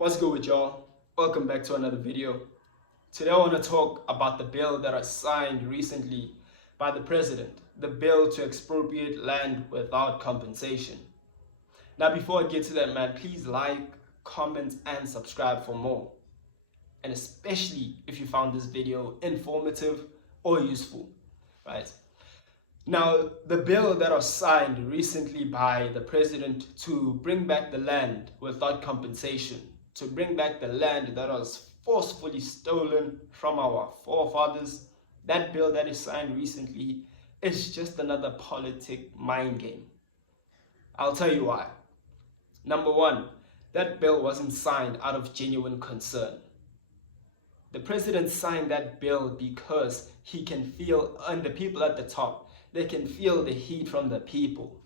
What's good with y'all? Welcome back to another video. Today I want to talk about the bill that was signed recently by the president, the bill to expropriate land without compensation. Now before I get to that, man, please like, comment and subscribe for more. And especially if you found this video informative or useful, right? Now, the bill that was signed recently by the president to bring back the land without compensation, to bring back the land that was forcefully stolen from our forefathers, that bill that is signed recently is just another politic mind game. I'll tell you why. Number one, that bill wasn't signed out of genuine concern. The president signed that bill because he can feel, and the people at the top, they can feel the heat from the people.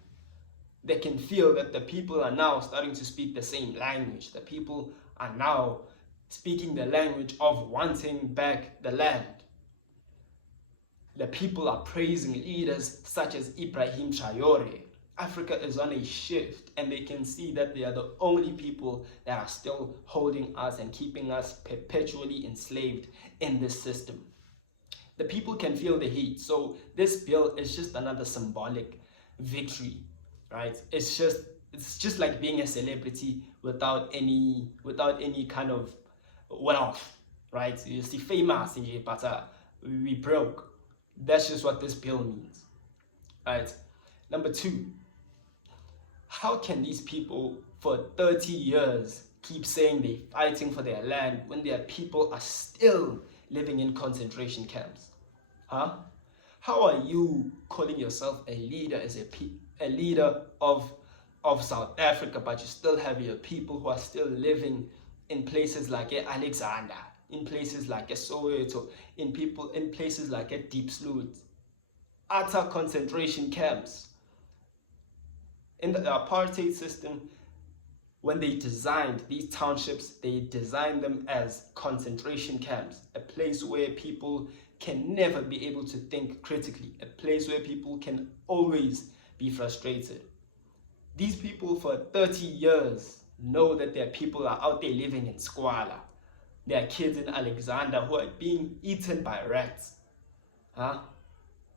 They can feel that the people are now starting to speak the same language. The people are now speaking the language of wanting back the land. The people are praising leaders such as Ibrahim Traore. Africa is on a shift and they can see that they are the only people that are still holding us and keeping us perpetually enslaved in this system. The people can feel the heat. So this bill is just another symbolic victory, right? It's just like being a celebrity without any kind of wealth, right? You see, famous, but we broke. That's just what this bill means, right? Number two, how can these people for 30 years keep saying they're fighting for their land when their people are still living in concentration camps? Huh? How are you calling yourself a leader as a leader of South Africa, but you still have your people who are still living in places like Alexander, in places like Soweto, in places like Deep Sloot, utter concentration camps? In the apartheid system, when they designed these townships, they designed them as concentration camps, a place where people can never be able to think critically, a place where people can always be frustrated. These people for 30 years know that their people are out there living in squalor. There are kids in Alexander who are being eaten by rats. Huh?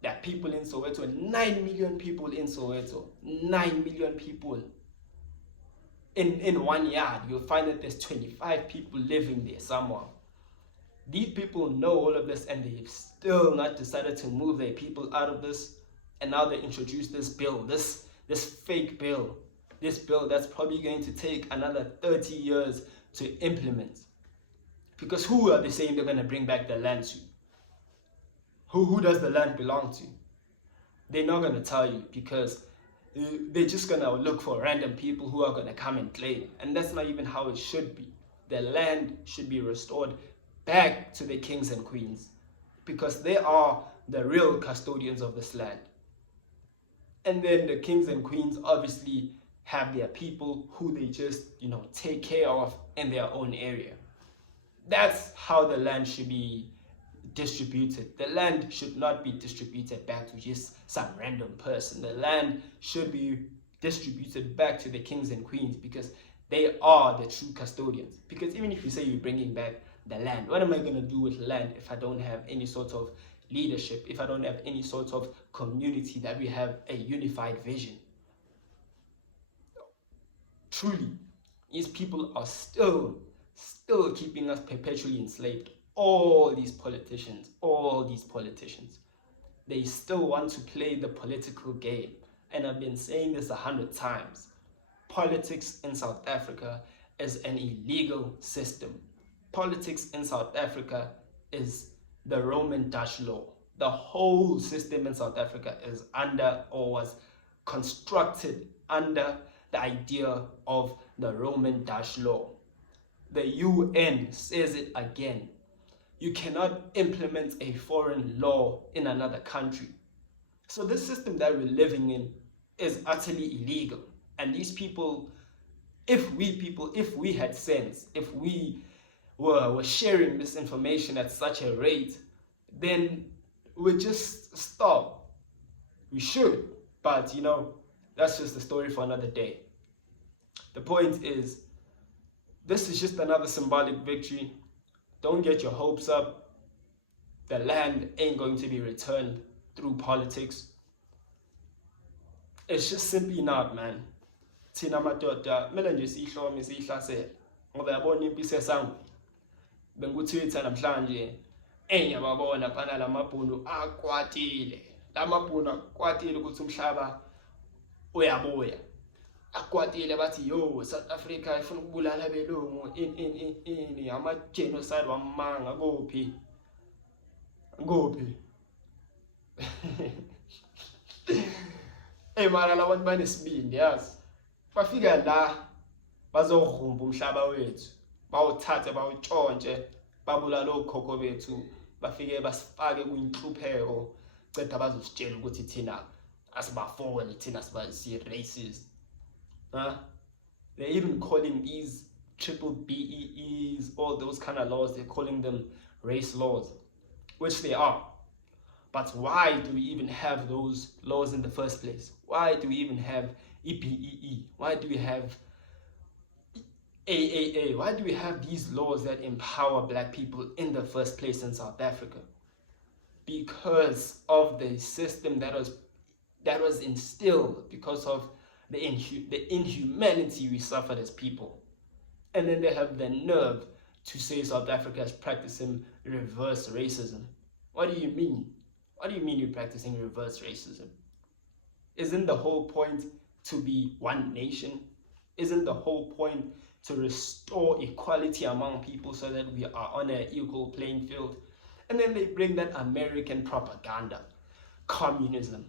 There are people in Soweto, 9 million people in Soweto, 9 million people. In one yard, you'll find that there's 25 people living there somewhere. These people know all of this and they've still not decided to move their people out of this. And now they introduce this bill, this fake bill, this bill that's probably going to take another 30 years to implement. Because who are they saying they're going to bring back the land to? Who does the land belong to? They're not going to tell you because they're just going to look for random people who are going to come and claim. And that's not even how it should be. The land should be restored back to the kings and queens because they are the real custodians of this land. And then the kings and queens obviously have their people who they just, take care of in their own area. That's how the land should be distributed. The land should not be distributed back to just some random person. The land should be distributed back to the kings and queens because they are the true custodians. Because even if you say you're bringing back the land, what am I going to do with land if I don't have any sort of leadership, if I don't have any sort of community that we have a unified vision? Truly, these people are still keeping us perpetually enslaved. All these politicians, they still want to play the political game. And I've been saying this 100 times. Politics in South Africa is an illegal system. Politics in South Africa is the Roman Dutch law. The whole system in South Africa is under, or was constructed under, the idea of the Roman Dutch law. The UN says it again. You cannot implement a foreign law in another country. So this system that we're living in is utterly illegal. And these people, if we had sense, if we were sharing this information at such a rate, then we'd just stop. We should, but that's just a story for another day. The point is, This is just another symbolic victory. Don't get your hopes up. The land ain't going to be returned through politics. It's just simply not, man. Thina madoda kumele nje siyihlome siyihlasele ngoba yabona impi sesangweni. Bengu-Twitter namhlanje ngiyababona phana lamabhunu akwatile. Lamabhunu akwatile ukuthi umhlaba uyabuya. Akwatile bathi yo South Africa ifuna ukubulala abelungu in ama genocide wamanga kuphi. Mara labantu banesibindi yazi. Bafika la bazohumba umhlaba wethu. Bawuthathe bawutshontshe babulala okhokho bethu. Bafike basifake kuyinhlupheko. Ceda bazositshela ukuthi thina asibafoweli thina si racist. They're even calling these triple BEEs, all those kind of laws, they're calling them race laws, which they are. But why do we even have those laws in the first place? Why do we even have EBEE? Why do we have AAA? Why do we have these laws that empower black people in the first place in South Africa? Because of the system that was instilled, because of the inhumanity we suffered as people. And then they have the nerve to say South Africa is practicing reverse racism. What do you mean? What do you mean you're practicing reverse racism? Isn't the whole point to be one nation? Isn't the whole point to restore equality among people so that we are on an equal playing field? And then they bring that American propaganda, communism.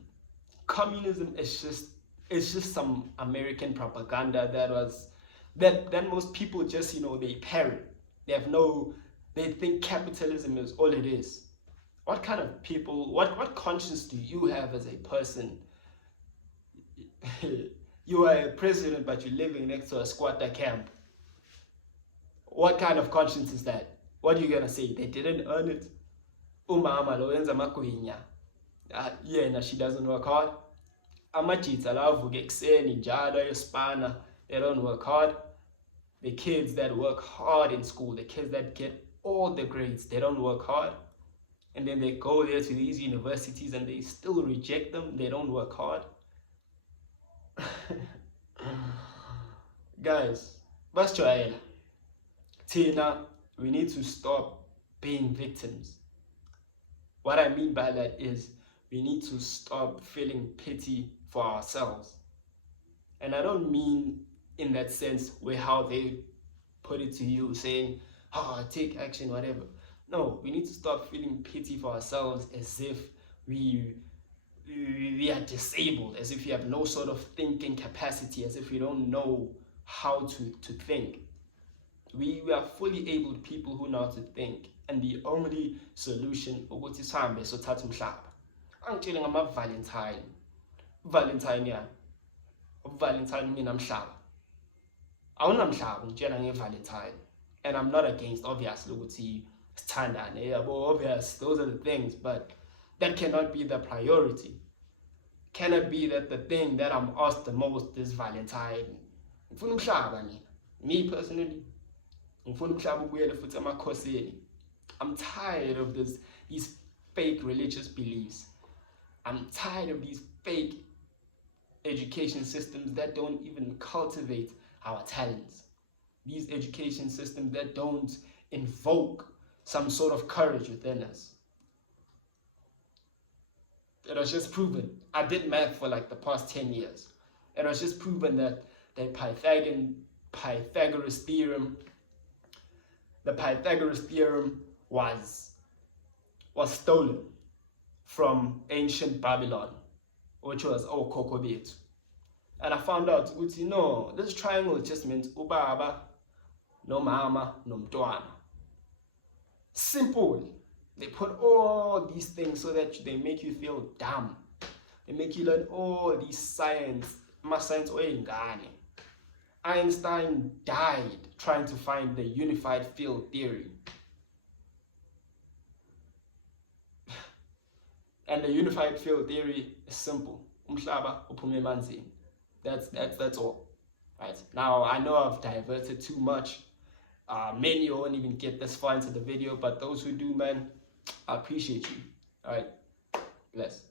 Communism is just some American propaganda that most people just, they parrot. They think capitalism is all it is. What kind of people, what conscience do you have as a person? You are a president, but you're living next to a squatter camp. What kind of conscience is that? What are you gonna say? They didn't earn it. Umama lo yenza amagwinya. Yena, she doesn't work hard. Amajita lavuka ekuseni njalo ayosipana. They don't work hard. The kids that work hard in school, the kids that get all the grades, they don't work hard. And then they go there to these universities and they still reject them. They don't work hard. Guys, basijwayela. Thina, we need to stop being victims. What I mean by that is we need to stop feeling pity for ourselves. And I don't mean in that sense where how they put it to you saying, take action, whatever. No, we need to stop feeling pity for ourselves as if we are disabled, as if we have no sort of thinking capacity, as if we don't know how to think. We are fully able people who know how to think. And the only solution ukuthi sihambe sothatha umhlaba. Angitshele ngama-Valentine. Valentine ya. Valentine mina mhlaba. Awunamhlaba ngitshela nge-Valentine. And I'm not against, obviously, ukuthi sithandane. Yeah, well, obvious, those are the things, but that cannot be the priority. Cannot be that the thing that I'm asked the most is Valentine. Ngifuna umhlaba mina. Me personally, ngifuna umhlaba ubuyele futhi emakhosini. I'm tired of these fake religious beliefs. I'm tired of these fake education systems that don't even cultivate our talents. These education systems that don't invoke some sort of courage within us. It was just proven. I did math for like the past 10 years. It was just proven that the Pythagoras theorem was stolen from ancient Babylon, which was okhokho bethu. And I found out, no, this triangle just means ubaba, no mama, no mntwana. Simple. They put all these things so that they make you feel dumb. They make you learn all these science, science oyingane. Einstein died trying to find the unified field theory. And the unified field theory is simple. Umhlaba uphume emanzini. That's all. Right? Now I know I've diverted too much, Many won't even get this far into the video, but those who do, man, I appreciate you. All right, bless.